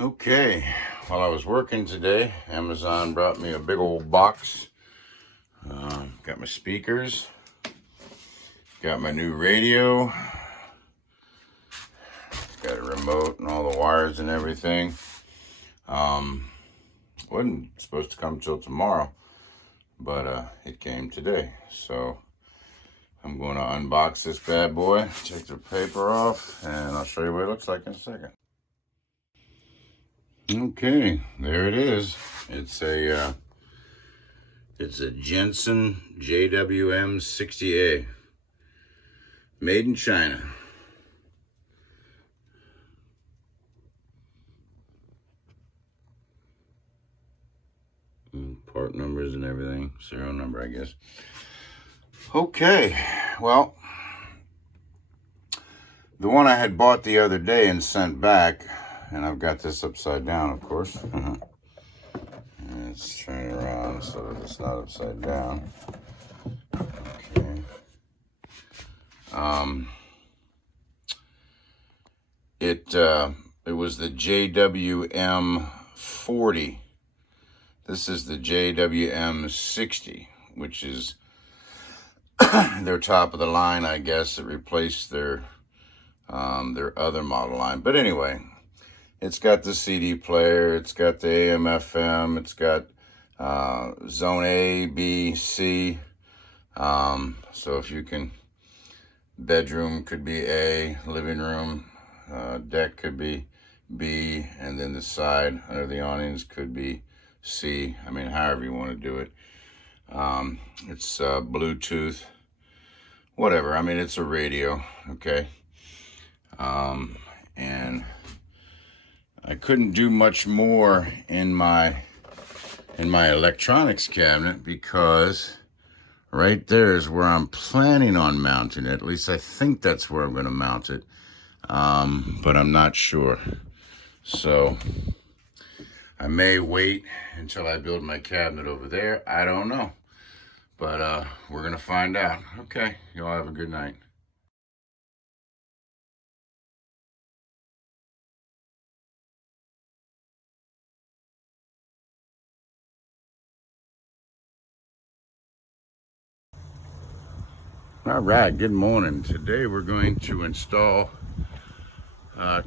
Okay, while I was working today, Amazon brought me a big old box. Got my speakers, got my new radio, got a remote and all the wires and everything. Wasn't supposed to come till tomorrow, but it came today. So I'm going to unbox this bad boy, take the paper off, and I'll show you what it looks like in a second. Okay, there it is. It's a Jensen JWM60A, made in China. Part numbers and everything, serial number, I guess. Okay, well, the one I had bought the other day and sent back, and I've got this upside down, of course. Let's turn it around so that it's not upside down. Okay. It was the JWM40. This is the JWM60, which is their top of the line, I guess. It replaced their other model line. But anyway, it's got the CD player, it's got the AM, FM, it's got zone A, B, C. So if you can, bedroom could be A, living room, deck could be B, and then the side under the awnings could be C. I mean, however you want to do it. It's Bluetooth, whatever. I mean, it's a radio, okay? And I couldn't do much more in my electronics cabinet because right there is where I'm planning on mounting it. At least I think that's where I'm going to mount it, but I'm not sure. So I may wait until I build my cabinet over there. I don't know, but we're going to find out. Okay, y'all have a good night. All right, good morning. Today we're going to install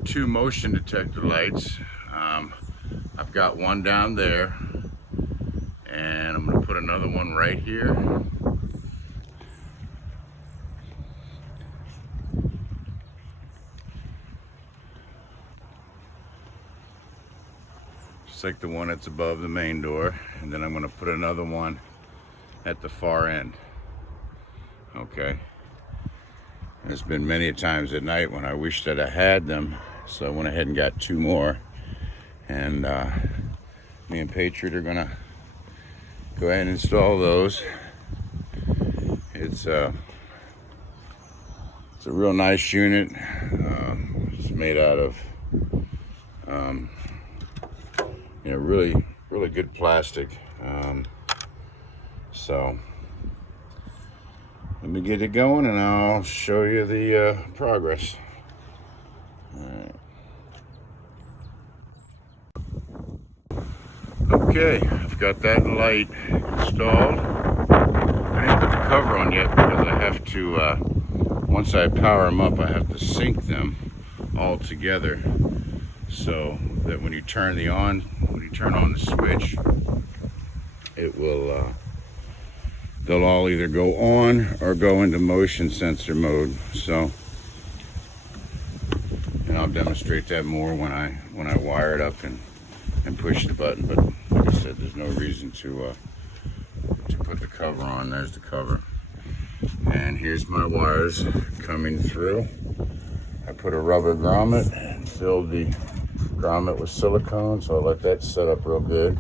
2 motion detector lights. I've got one down there, and I'm going to put another one right here. Just like the one that's above the main door, and then I'm going to put another one at the far end. Okay. There's been many times at night when I wished that I had them, so I went ahead and got 2 more. And me and Patriot are gonna go ahead and install those. It's a real nice unit. It's made out of really good plastic. So let me get it going and I'll show you the progress. All right. Okay, I've got that light installed. I didn't put the cover on yet because I have to, once I power them up, I have to sync them all together so that when you turn on the switch, it will, they'll all either go on or go into motion sensor mode. So, and I'll demonstrate that more when I wire it up and push the button. But like I said, there's no reason to put the cover on. There's the cover. And here's my wires coming through. I put a rubber grommet and filled the grommet with silicone, so I let that set up real good.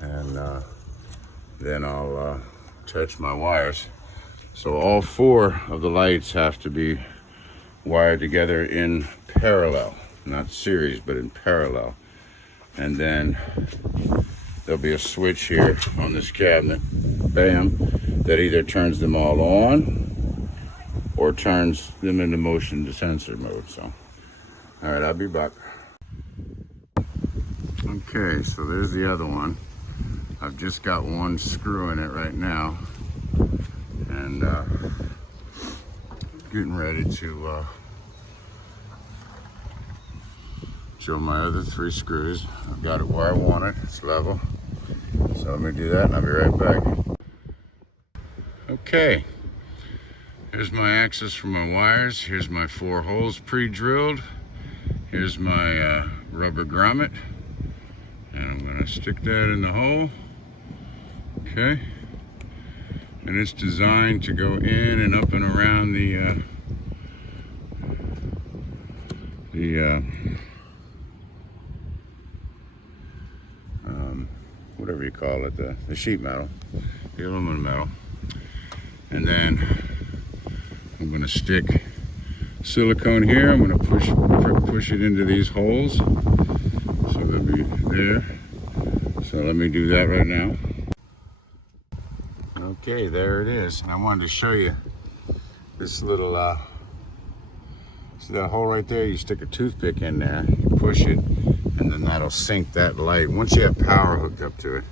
And then I'll touch my wires. So all 4 of the lights have to be wired together in parallel, not series, but in parallel. And then there'll be a switch here on this cabinet, bam, that either turns them all on or turns them into motion sensor mode. So, all right, I'll be back. Okay, so there's the other one. I've just got one screw in it right now, and getting ready to show my other 3 screws. I've got it where I want it. It's level. So let me do that and I'll be right back. Okay, here's my axis for my wires. Here's my 4 holes pre-drilled. Here's my rubber grommet, and I'm going to stick that in the hole. Okay, and it's designed to go in and up and around the whatever you call it, the sheet metal, the aluminum metal. And then I'm going to stick silicone here. I'm going to push it into these holes, so they'll be there. So let me do that right now. Okay, there it is. And I wanted to show you this little see that hole right there? You stick a toothpick in there, you push it, and then that'll sink that light once you have power hooked up to it.